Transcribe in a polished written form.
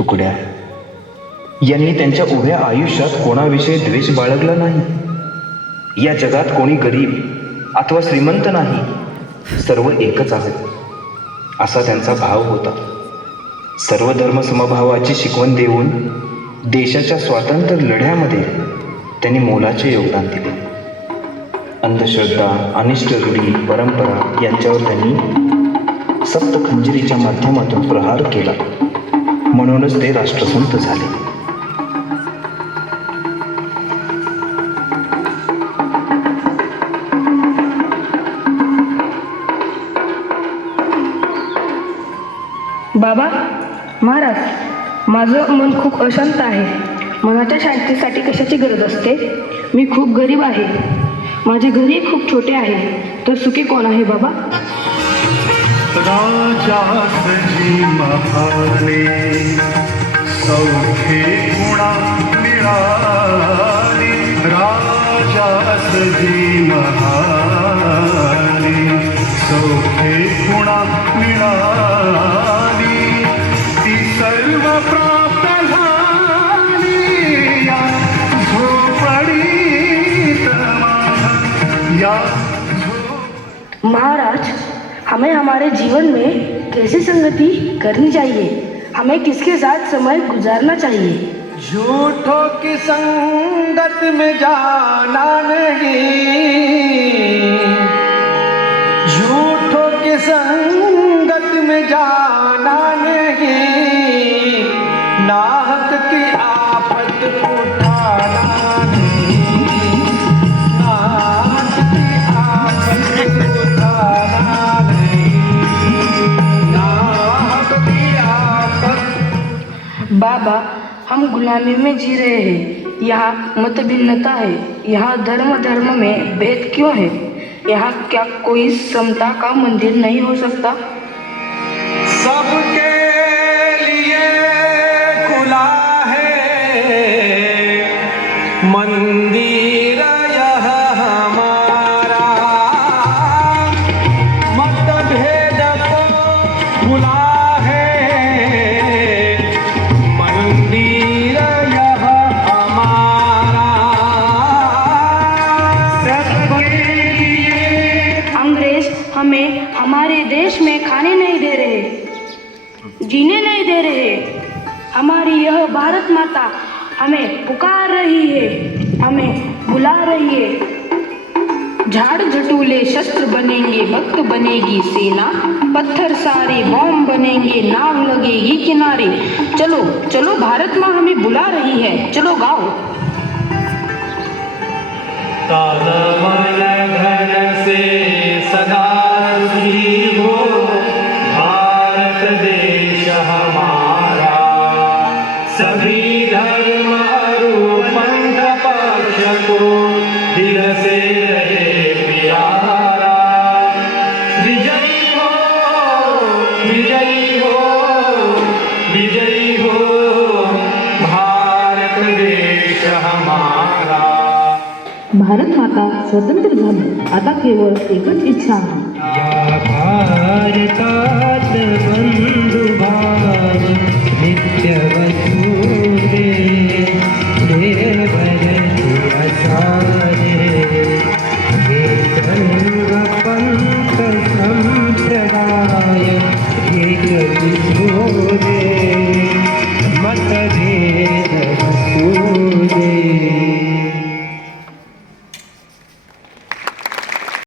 तुकड्या यांनी त्यांच्या उभ्या आयुष्यात कोणाविषयी द्वेष बाळगला नाही. या जगात कोणी गरीब अथवा श्रीमंत नाही, सर्व एकच आहेत असा त्यांचा भाव होता. सर्व धर्म समभावाची शिकवण देऊन देशाच्या स्वातंत्र्य लढ्यामध्ये त्यांनी मोलाचे योगदान दिले. अंधश्रद्धा, अनिष्ट रूढी, परंपरा यांच्यावर त्यांनी सप्तखंजरीच्या माध्यमातून प्रहार केला. म्हणूनच ते राष्ट्रसंत झाले. बाबा, महाराज, माझं मन खूप अशांत आहे. मनाच्या शांतीसाठी कशाची गरज असते? मी खूप गरीब आहे. माझे घरही खूप छोटे आहे. तर सुखी कोण आहे बाबा? राजासजी महाने सौखे गुणा मिळाली. राजासजी महाने सौखे गुणा मिळाली. ती सर्व प्राप्त झाली या झोपडीत माझ्या, या महाराज, हमें हमारे जीवन में कैसी संगति करनी चाहिए? हमें किसके साथ समय गुजारना चाहिए? झूठों की संगत में जाना नहीं, झूठों की संगत में जाना नहीं, नाहक की आफत उठाना नहीं, नाहक की आफत उठाना नहीं, नाहक की आफत। बाबा, हम गुलामी में जी रहे हैं. यहाँ मत भिन्नता है. यहाँ धर्म में भेद क्यों है? यहाँ क्या कोई समता का मंदिर नहीं हो सकता? सबके लिए खुला है मंदिर यह हमारा, मतभेद को खुला है मंदिर यह हमारा। सबके लिए अंग्रेज हमें हमारे देश में खाने नहीं दे रहे, जीने नहीं दे रहे. हमारी यह भारत माता हमें पुकार रही है, हमें बुला रही है. झाड़ झटूले शस्त्र बनेंगे, भक्त बनेगी सेना, पत्थर सारे बॉम्ब बनेंगे, नाव लगेगी किनारे. चलो चलो, भारत माँ हमें बुला रही है, चलो गाओ. तन मन धन से सदा सुखी हो भारत देश हमारा. सभी धर्म और पंथ पक्ष को दिल से रहे प्यारा. विजयी हो, विजयी हो, विजयी हो भारत देश हमारा. भारत माता स्वतंत्र झाली. आता केवळ एकच इच्छा आहे. या भारतात